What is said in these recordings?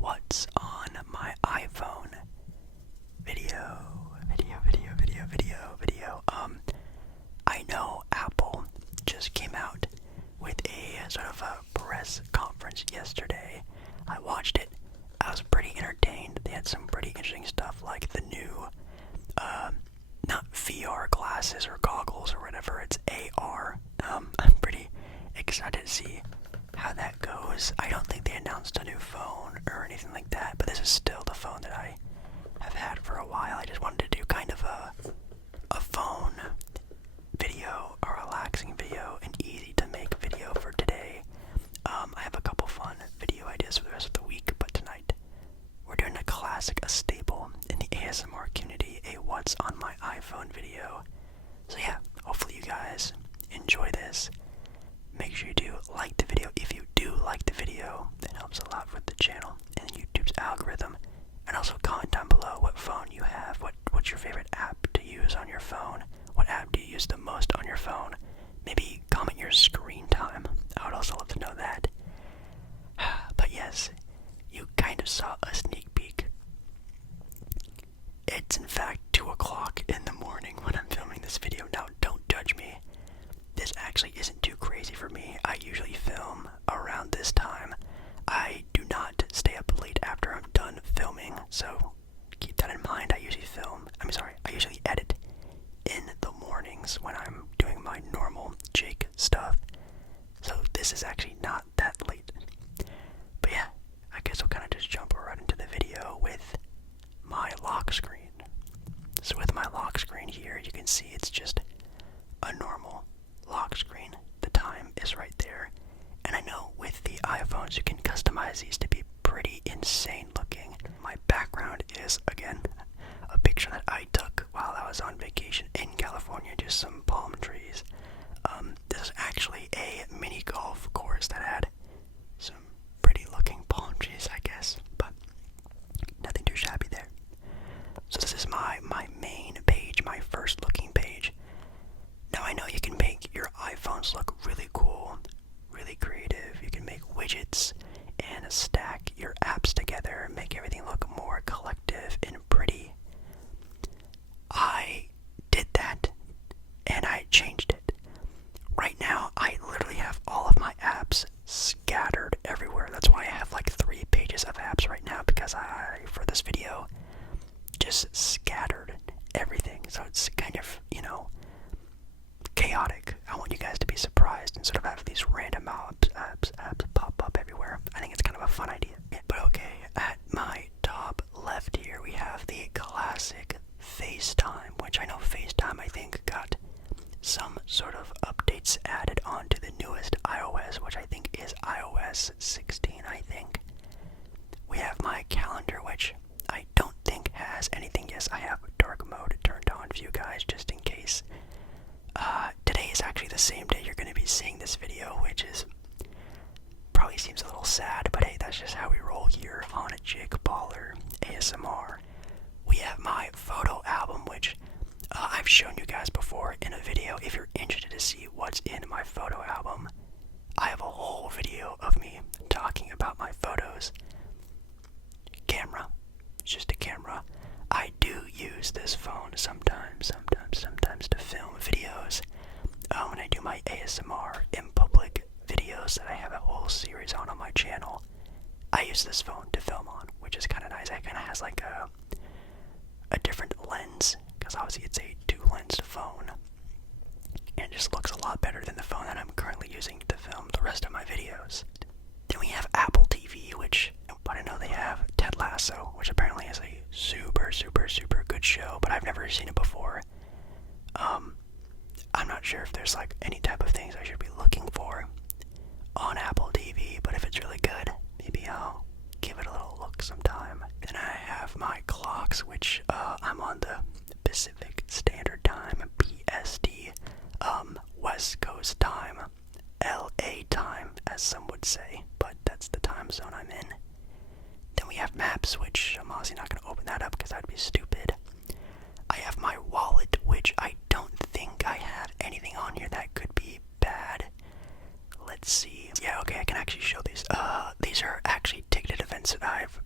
what's on my iPhone video. I know Apple just came out with a sort of a press conference yesterday. I watched it. I was pretty entertained. They had some pretty interesting stuff like the new, not VR glasses or goggles or whatever, it's AR. I'm pretty excited to see how that goes. I don't think they announced a new phone or anything like that, but this is still the phone that I have had for a while. I just wanted to do kind of a phone video, a relaxing video, an easy to make video for today. I have a couple fun video ideas for the rest of the week, but tonight we're doing a classic, a staple in the ASMR community, a what's on my iPhone video. So yeah, hopefully you guys enjoy this. Make sure you do like the video. If you do like the video, it helps a lot with the channel and YouTube's algorithm. And also comment down below what phone you have, what's your favorite app to use on your phone, what app do you use the most on your phone. Maybe comment your screen time. I would also love to know that. But yes, you kind of saw a sneak peek. It's in fact 2 o'clock in the morning when I'm filming this video. Now don't judge me. This actually isn't too crazy for me. I usually film around this time. I do not stay up late after I'm done filming, so keep that in mind. I usually edit in the mornings when I'm doing my normal Jake stuff. So this is actually not that late. But yeah, I guess we'll kind of just jump right into the video with my lock screen. So with my lock screen here, you can see it's just a normal lock screen. The time is right there. And I know with the iPhones you can customize these to be pretty insane looking. My background is, again, a picture that I took while I was on vacation in California, just some palm trees. This is actually a mini golf course that had some pretty looking palm trees, I guess, but nothing too shabby there. So this is my main page, my first looking page. Now I know you can make your iPhones look really cool, really creative. You can make widgets and stack your apps together, make everything look more collective and pretty. I did that, and I changed it. Right now, I literally have all of my apps scattered everywhere. That's why I have like 3 pages of apps right now, because I, for this video, just scattered everything. So it's kind of, chaotic. I want you guys to be surprised and sort of have these random apps pop up everywhere. I think it's kind of a fun idea. But okay, at my top left here, we have the classic FaceTime, which I know FaceTime, I think, got some sort of updates added onto the newest iOS, which I think is iOS 16, I think. We have my calendar, which I don't think has anything. Yes, I have dark mode turned on for you guys, just in case. Today is actually the same day you're going to be seeing this video, which is probably seems a little sad, but hey, that's just how we roll here on a Jake Baller ASMR. We have my photo album, which I've shown you guys before in a video. If you're interested to see what's in my photo album, I have a whole video of me talking about my photos. Camera. It's just a camera. I do use this phone sometimes to film videos. When I do my ASMR in public videos that I have a whole series on my channel, I use this phone to film on, which is kind of nice. It kind of has like a different lens, because obviously it's a 2-lensed phone, and it just looks a lot better than the phone that I'm currently using to film the rest of my videos. Then we have Apple TV, but I know they have Ted Lasso, which apparently is a super good show, but I've never seen it before. I'm not sure if there's like any type of things I should be looking for on Apple TV, but if it's really good, maybe I'll give it a little look sometime. Then I have my clocks, which I'm on the Pacific Standard Time, PST, West Coast Time, LA time, as some would say, but that's the time zone I'm in. Then we have maps, which I'm honestly not going to open that up because that'd be stupid. I have my wallet, which I don't think I have anything on here that could be bad. Let's see. Yeah, okay, I can actually show these. These are actually ticketed events that I've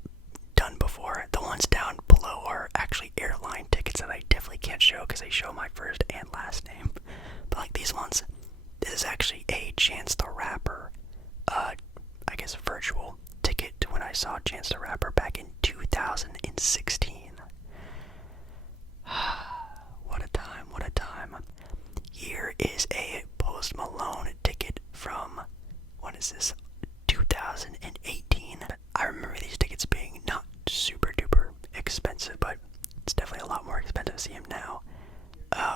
saw Chance the Rapper back in 2016. What a time, what a time. Here is a Post Malone ticket from, what is this, 2018. I remember these tickets being not super duper expensive, but it's definitely a lot more expensive to see him now.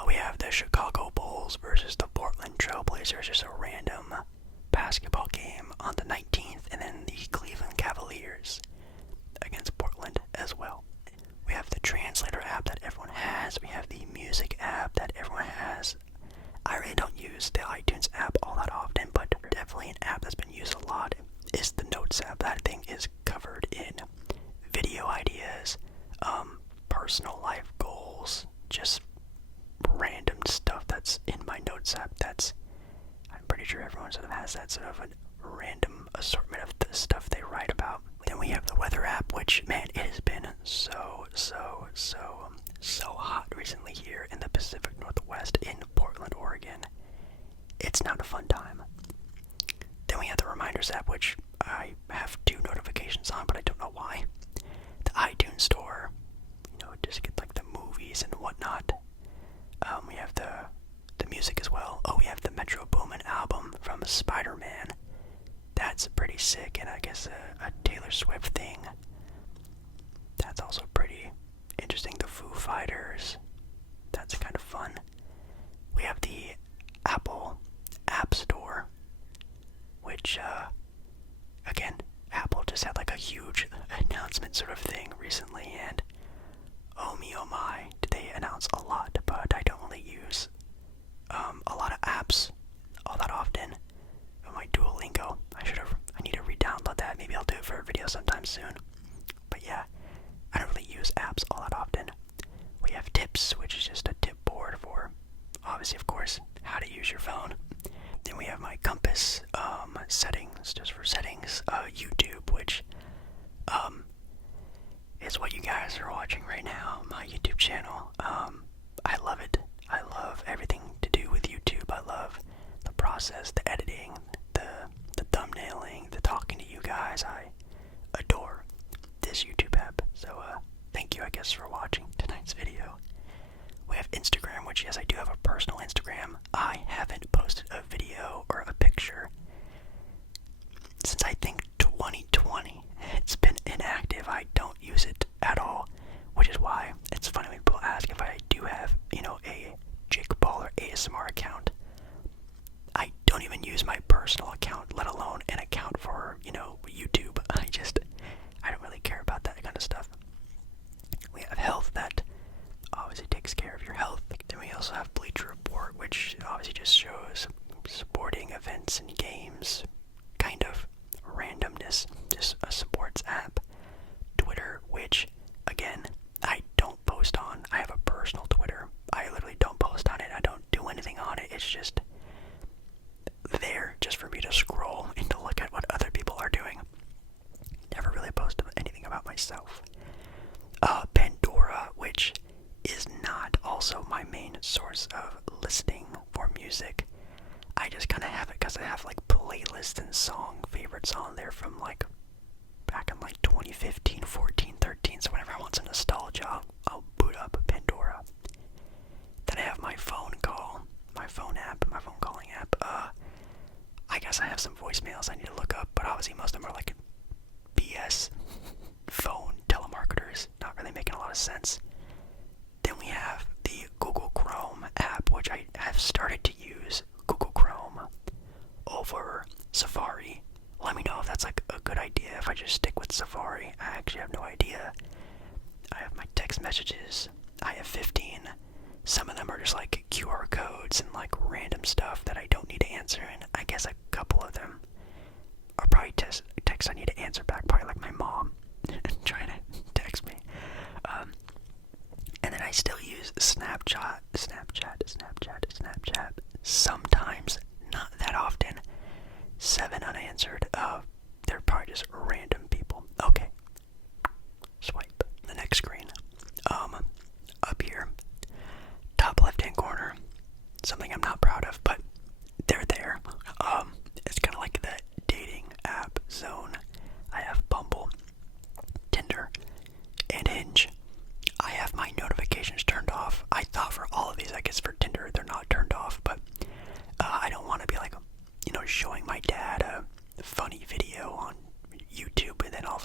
We have the Chicago Bulls versus the Portland Trailblazers, just a random basketball game on the 19th, and then the Cleveland Cavaliers against Portland as well. We have the translator app that everyone has. We have the music app that everyone has. I really don't use the iTunes app all that often, but definitely an app that's been used a lot is the Notes app. That thing is covered in video ideas, personal life goals, just random stuff that's in my Notes app. I'm pretty sure everyone sort of has that sort of a random assortment of the stuff they write about. Then we have the weather app, which, man, it has been so hot recently here in the Pacific Northwest in Portland, Oregon. It's not a fun time. Then we have the Reminders app, which I have 2 notifications on, but I don't know why. The iTunes store, just get like the movies and whatnot. We have the music as well. Oh, we have the Metro Boomin album from Spider-Man. That's pretty sick, and I guess a Taylor Swift thing. That's also pretty interesting. The Foo Fighters. That's kind of fun. We have the Apple App Store, which, again, Apple just had like a huge announcement sort of thing recently, and oh me, oh my, did they announce a lot, but I don't really use a lot of apps all that often. My Duolingo, I need to re-download that. Maybe I'll do it for a video sometime soon. But yeah, I don't really use apps all that often. We have Tips, which is just a tip board for, obviously, of course, how to use your phone. Then we have my Compass settings, just for settings. YouTube, which is what you guys are watching right now, my YouTube channel. I love it. I love everything to do with YouTube. I love the process, the editing, the thumbnailing, the talking to you guys. I adore this YouTube app. So thank you, I guess, for watching tonight's video. We have Instagram, which, yes, I do have a personal Instagram. I haven't posted a video or a picture since I think 2020. It's been inactive. I don't use it at all, which is why it's funny when people ask if I do have, a Jake Paul or ASMR account. I don't even use my personal account, let alone an account for, YouTube. I don't really care about that kind of stuff. We have Health, that obviously takes care of your health. Then we also have Bleacher Report, which obviously just shows sporting events and games, kind of randomness, just a sports app. Twitter, which, again, I don't post on. I have a personal Twitter. I literally don't post on it. I don't do anything on it. It's just there just for me to scroll and to look at what other people are doing. Never really post anything about myself. Pandora, which is not also my main source of listening for music. I just kind of have it because I have like playlists and song favorites on there from like back in like 2015, 14, 13. So whenever I want some nostalgia, I'll boot up Pandora. Then I have my phone app, my phone calling app. I guess I have some voicemails I need to look up, but obviously most of them are like BS phone telemarketers, not really making a lot of sense. Then we have the Google Chrome app, which I have started to use Google Chrome over Safari. Let me know if that's like a good idea, if I just stick with Safari. I actually have no idea. I have my text messages. I have 15. Some of them are just like QR codes and like random stuff that I don't need to answer, and I guess a couple of them are probably texts I need to answer back, probably like my mom trying to text me. And then I still use Snapchat, sometimes, not that often. 7 unanswered. They're probably just random people. Okay. Swipe. The next screen. Up here, top left-hand corner. Something I'm not proud of, but they're there. It's kind of like the dating app zone. I have Bumble.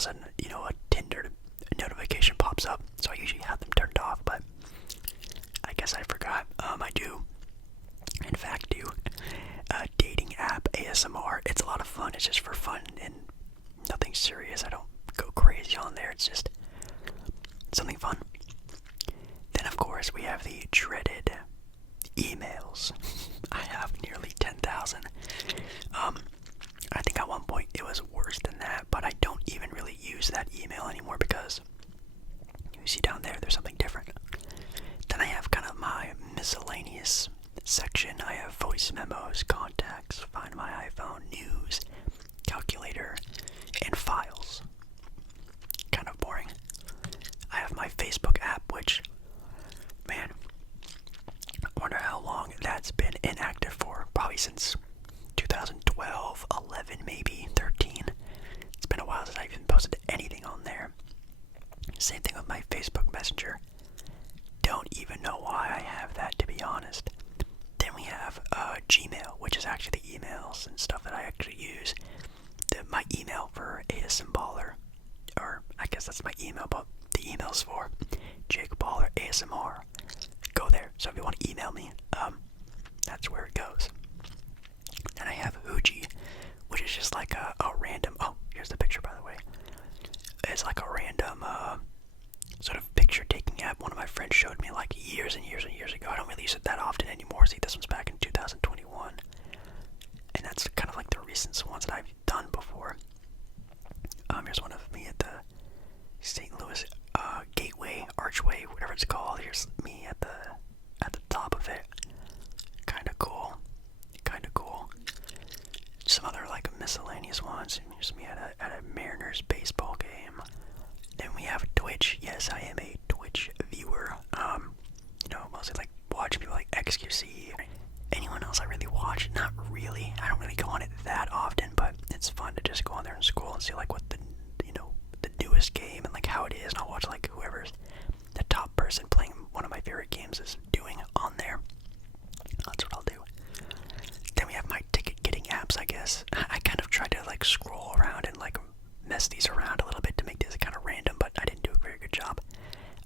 of a sudden, a Tinder notification pops up. So I usually have them turned off, but I guess I forgot. I do, in fact, do a dating app ASMR. It's a lot of fun. It's just for fun and nothing serious. I don't go crazy on there. It's just something fun. Then, of course, we have the dreaded emails. I have nearly 10,000. I think at one point it was worse than that, but I don't even really use that email anymore because you see down there, there's something different. Then I have kind of my miscellaneous section. I have voice memos, contacts, find my iPhone, news, calculator, and files. Kind of boring. I have my Facebook app, which, man, I wonder how long that's been inactive for. Probably since 2012, 11, maybe 13. It's been a while since I've even posted anything on there. Same thing with my Facebook Messenger. Don't even know why I have that, to be honest. Then we have Gmail, which is actually the emails and stuff that I actually use. My email for ASM Baller, or I guess that's my email, but the email's for Jake Baller ASMR. Go there. So if you want to email me, that's where it goes. Then I have Huji, which is just like a random. Oh, here's the picture, by the way. It's like a random sort of picture taking app. One of my friends showed me like years and years and years ago. I don't really use it that often anymore. See, this one's back in 2021, and that's kind of like the recent ones that I've done before. Here's one of me at the St. Louis Gateway, Archway, whatever it's called. Here's me at the top of it. Kind of cool. Some other like miscellaneous ones. Here's me at a Mariners baseball game. Then we have Twitch. Yes, I am a Twitch viewer. Mostly like watching people like XQC. Anyone else I really watch? Not really. I don't really go on it that often, but it's fun to just go on there and scroll and see like what the newest game and like how it is, and I'll watch like whoever's the top person playing one of my favorite games is doing on there. That's what I'll do. Then we have my ticket getting apps, I guess. I kind of tried to like scroll around and like mess these around a little bit to make this kind of random, but I didn't do a very good job.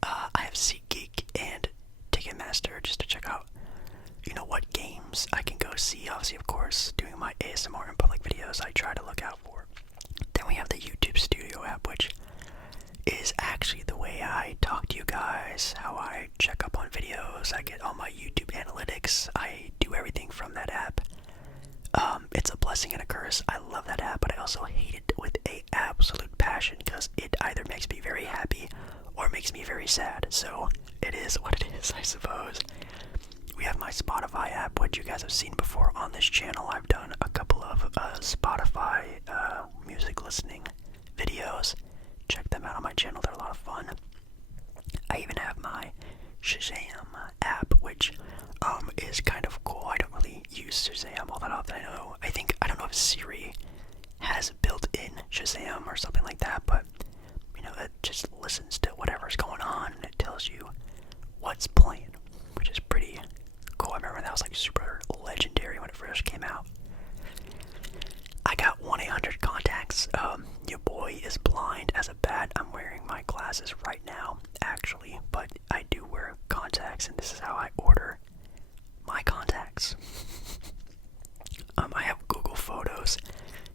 I have SeatGeek and Ticketmaster just to check out, what games I can go see. Obviously, of course, doing my ASMR and public videos, I try to look out for. Then we have the YouTube Studio app, which is actually the way I talk to you guys, how I check up on videos, I get all my YouTube analytics, I do everything from that app. It's a blessing and a curse. I love that app, but I also hate it with a absolute passion because it either makes me very happy or makes me very sad. So it is what it is, I suppose. We have my Spotify app, which you guys have seen before on this channel. I've done a couple of Spotify music listening videos. Check them out on my channel. They're a lot of fun. I even have my Shazam app, which is kind of cool. I don't really use Shazam all that often. I don't know if Siri has built-in Shazam or something like that, but it just listens to whatever's going on and it tells you what's playing, which is pretty cool. I remember that was like super legendary when it first came out. I got 1-800 contacts. Your boy is blind as a bat. I'm wearing my glasses right now, actually, but I do wear contacts, and this is how I order my contacts. I have Google Photos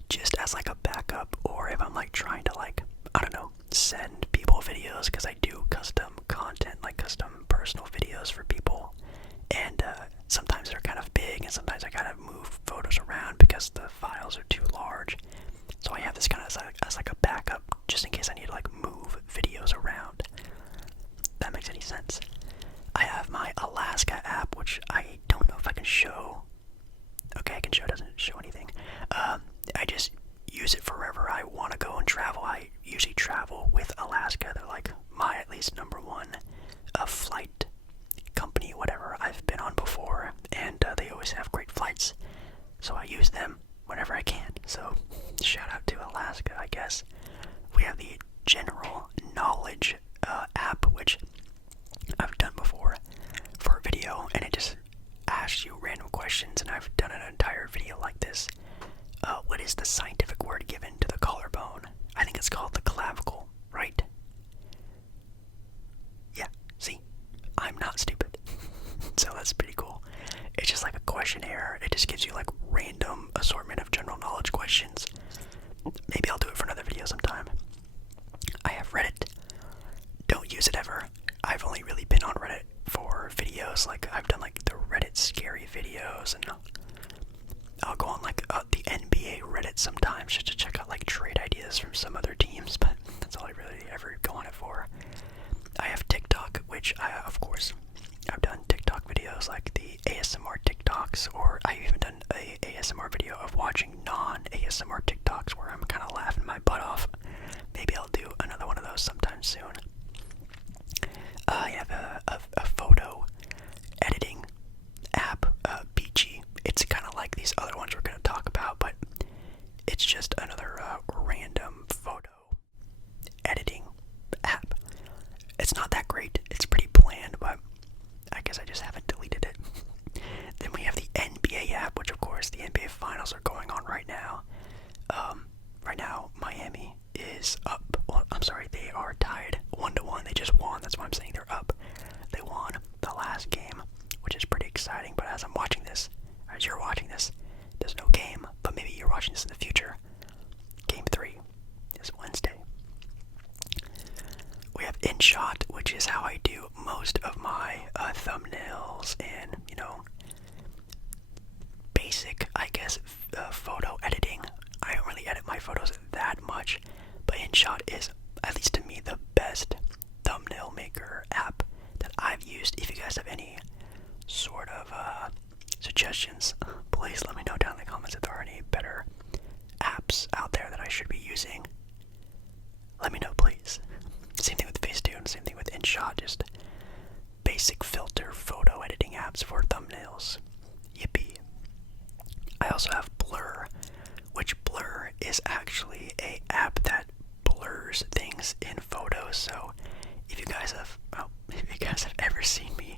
just as like a backup, or if I'm like trying to send people videos, because I do custom content, like custom personal videos for people, and sometimes they're kind of big, and sometimes I gotta move photos around because the files are too large. So I have this kind of as like a backup, just in case I need to like move videos around. If that makes any sense. I have my Alaska app, which I don't know if I can show. Okay, I can show. It doesn't show anything. I just use it for wherever I want to go and travel. I usually travel with Alaska. They're like my at least number one flight company, whatever I've been on before, and they always have great flights. So I use them whenever I can. So shout out to Alaska, I guess. We have the general knowledge app, which I've done before for a video, and it just asks you random questions, and I've done an entire video like this. What is the scientific word given to the collarbone? I think it's called the clavicle Reddit. Don't use it ever. I've only really been on Reddit for videos. Like, I've done like the Reddit scary videos, and I'll go on like the NBA Reddit sometimes just to check out like trade ideas from some other teams, but that's all I really ever go on it for. I have TikTok, which of course, I've done TikTok videos like the ASMR TikToks, or I've even done a ASMR video of watching non-ASMR TikToks where I'm kind of laughing my butt off. Maybe I'll do another one of those sometime soon. I have a photo editing app, PG. It's kind of like these other ones we're going to talk about, but it's just another random photo editing app. It's not that great. It's pretty bland, but I guess I just haven't deleted it. Then we have the NBA app, which of course the NBA finals are going on right now. Right now, Miami is up. Well, I'm sorry, they are tied 1-1. They just won. That's why I'm saying they're up. They won the last game, which is pretty exciting. But as I'm watching this, as you're watching this, there's no game. But maybe you're watching this in the future. Game 3 is Wednesday. We have InShot, which is how I do most of my thumbnails and, basic, I guess, photo editing. I don't really edit my photos that much, but InShot is, at least to me, the best thumbnail maker app that I've used. If you guys have any sort of suggestions, please let me know down in the comments if there are any better apps out there that I should be using. Let me know, please. Same thing with Facetune, same thing with InShot, just basic filter photo editing apps for thumbnails. Yippee. I also have Blur, which Blur is actually a app that blurs things in photos. So if you guys have ever seen me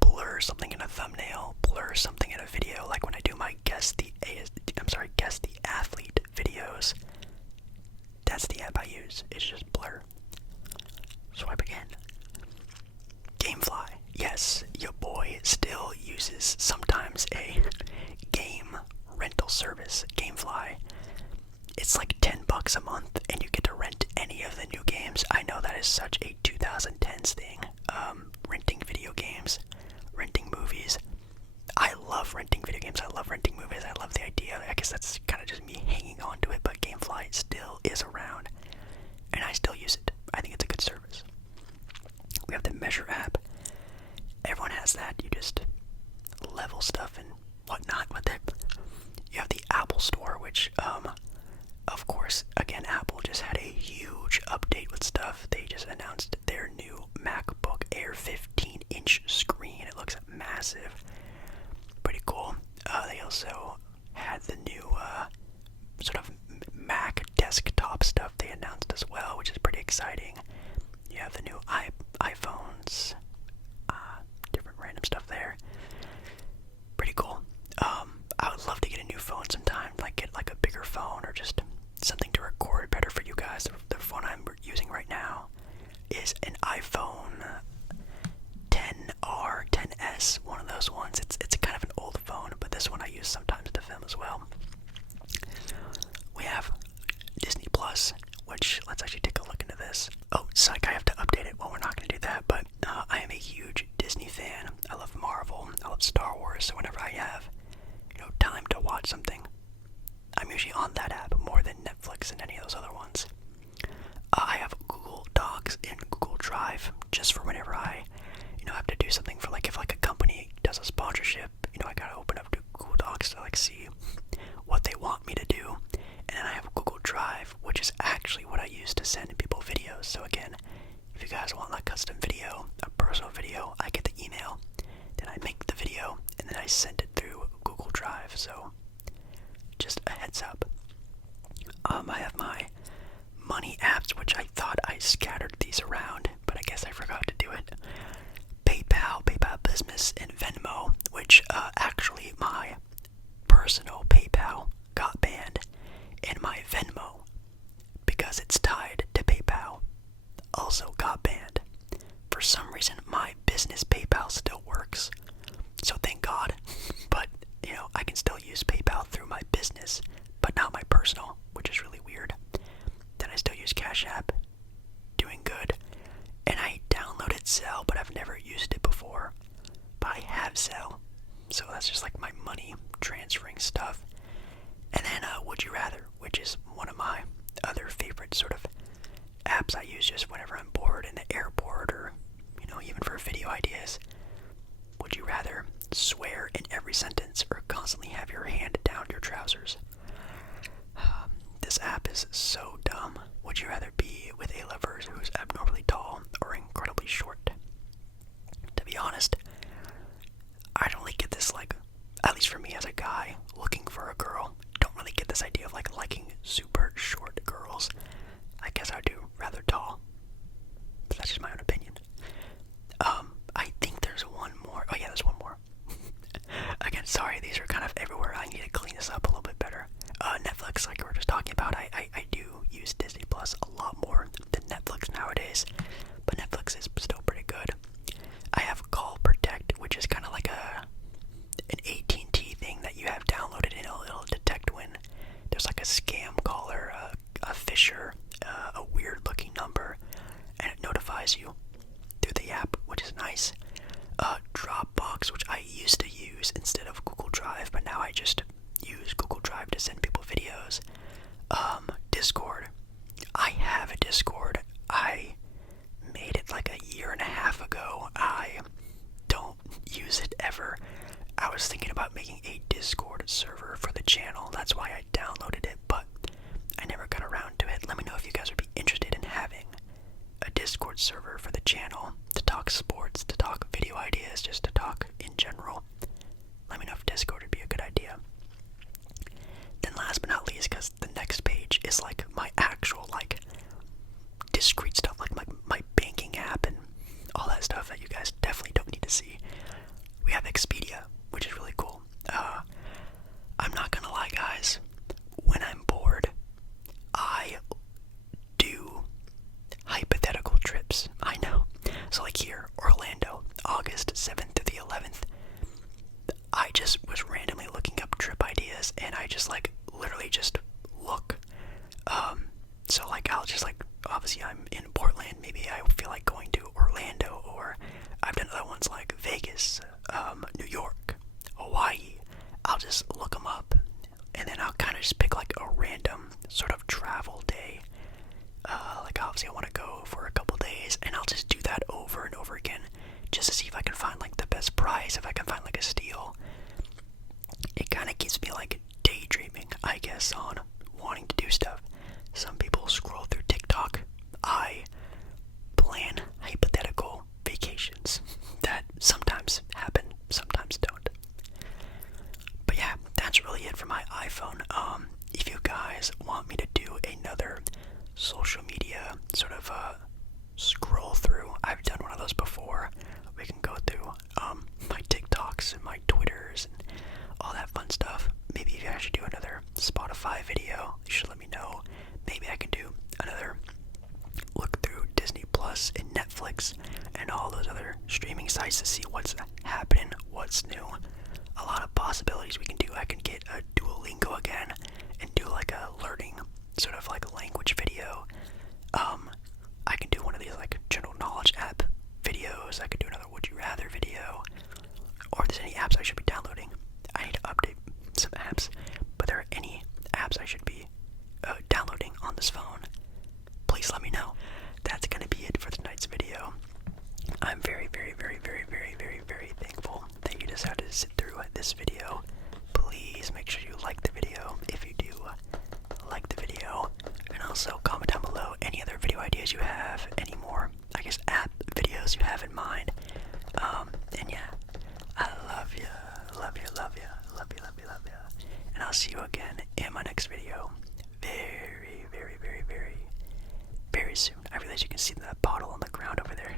blur something in a thumbnail, blur something in a video, like when I do my guess the athlete videos, that's the app I use. It's just Blur. Swipe again. Gamefly. Yes, your boy still uses sometimes a game rental service, Gamefly. It's like $10 a month, and you get to rent any of the new games. I know that is such a 2010s thing. Renting video games, renting movies. I love renting video games. I love renting movies. I love the idea. I guess that's kind of just me hanging on to it, but Gamefly still is around, and I still use it. I think it's a good service. We have the Measure app. Everyone has that. You just level stuff and whatnot with it. You have the Apple Store, which, of course, again, Apple just had a huge update with stuff. They just announced their new MacBook Air 15-inch screen. It looks massive. Pretty cool. They also had the new sort of Mac desktop stuff they announced as well, which is pretty exciting. You have the new iPhones, different random stuff there. Pretty cool. I would love to get a new phone sometime, like get like a bigger phone or just something to record better for you guys. The phone I'm using right now is an iPhone 10R, 10S, one of those ones. It's kind of an old phone, but this one I use sometimes to film as well. We have Disney Plus, which, let's actually take a look into this. Oh, psych, I have to update it. Well, we're not going to do that, but I am a huge Disney fan. I love Marvel. I love Star Wars, so whenever I have, time to watch something, I'm usually on that app more than Netflix and any of those other ones. I have Google Docs and Google Drive just for whenever I, have to do something for, like, if like a company does a sponsorship, I gotta open up to Google Docs to like see what they want me to do. And then I have Google Drive, which is actually what I use to send people videos. So again, if you guys want like custom video, a personal video, I get the email, then I make the video, and then I send it through Google Drive. So just a heads up. I have my money apps, which I thought I scattered these around, but I guess I forgot to do it. PayPal Business, and Venmo, which actually my personal PayPal got banned, and my Venmo, because it's tied to PayPal, also got banned. For some reason, my business PayPal still works, so thank God. But, I can still use PayPal through my business, but not my personal, which is really weird. Then I still use Cashapp Zelle, but I've never used it before. But I have Zelle, so that's just like my money transferring stuff. And then Would You Rather, which is one of my other favorite sort of apps I use just whenever I'm bored in the airport or, even for video ideas. Would you rather swear in every sentence or constantly have your hand down your trousers? This app is so dumb. Would you rather be with a lover who's abnormally tall or incredibly short? To be honest, I don't really get this, at least for me as a guy looking for a girl, don't really get this idea of liking super short girls. I guess I do rather tall. But that's just my own opinion. I think there's one more. Oh yeah, there's one more. Again, sorry, these are kind of everywhere. I need to clean this up a little bit better. Netflix, like we were just talking about, I do use Disney Plus a lot more than Netflix nowadays, but Netflix is still pretty good. I have Call Protect, which is kind of like an AT&T thing that you have downloaded, and it'll detect when there's like a scam caller, a fisher, a weird looking number, and it notifies you through the app, which is nice. Dropbox, which I used to use instead of Google Drive, but now I just use Google Drive to send people videos. Discord. I have a Discord. I made it like a year and a half ago. I don't use it ever. I was thinking about making a Discord server for the channel. That's why I downloaded it, but I never got around to it. Let me know if you guys would be interested in having a Discord server for the channel to talk sports, to talk video ideas, just to talk in general. Let me know if Discord would be a good idea. Then last but not least, because the next page is like my actual discrete stuff, like my banking app and all that stuff that you guys definitely don't need to see. We have Expedia, which is really cool. I'm not gonna lie, guys. When I'm bored, I do hypothetical trips. I know. So like here, Orlando, August 7th to the 11th. I just was randomly looking up trip ideas, and I just literally just look. So I'll just obviously I'm in Portland, maybe I feel like going to Orlando, or I've done other ones like Vegas, New York, Hawaii. I'll just look them up, and then I'll kind of just pick a random sort of travel day. Obviously I want to go for a couple days, and I'll just do that over and over again, just to see if I can find the best price, if I can find a steal. It kind of keeps me daydreaming, I guess, on wanting to do stuff. Some people scroll through TikTok. I plan hypothetical vacations that sometimes happen, sometimes don't. But yeah, that's really it for my iPhone. If you guys want me to do another social media sort of scroll through, I've done one of those before. We can go through my TikToks and my Twitters and all that fun stuff. Maybe if you actually do another Spotify video, you should let me know. Maybe I can do another look through Disney Plus and Netflix and all those other streaming sites to see what's happening, what's new. A lot of possibilities we can do. I can get a Duolingo again and do a learning sort of language video. I can do one of these general knowledge app videos. I could do another Would You Rather video. Or if there's any apps I should be downloading. I need to update some apps, but there are any apps I should be downloading on this phone, please let me know. That's gonna be it for tonight's video. I'm very, very, very, very, very, very, very thankful that you decided to sit through this video. Please make sure you like the video if you do like the video, and also comment down below any other video ideas you have, any more, I guess, app videos you have in mind. And yeah, I love you, love you, love you, love you, love you, love you, and I'll see you again in my next video very, very, very, very, very soon. I realize you can see that bottle on the ground over there.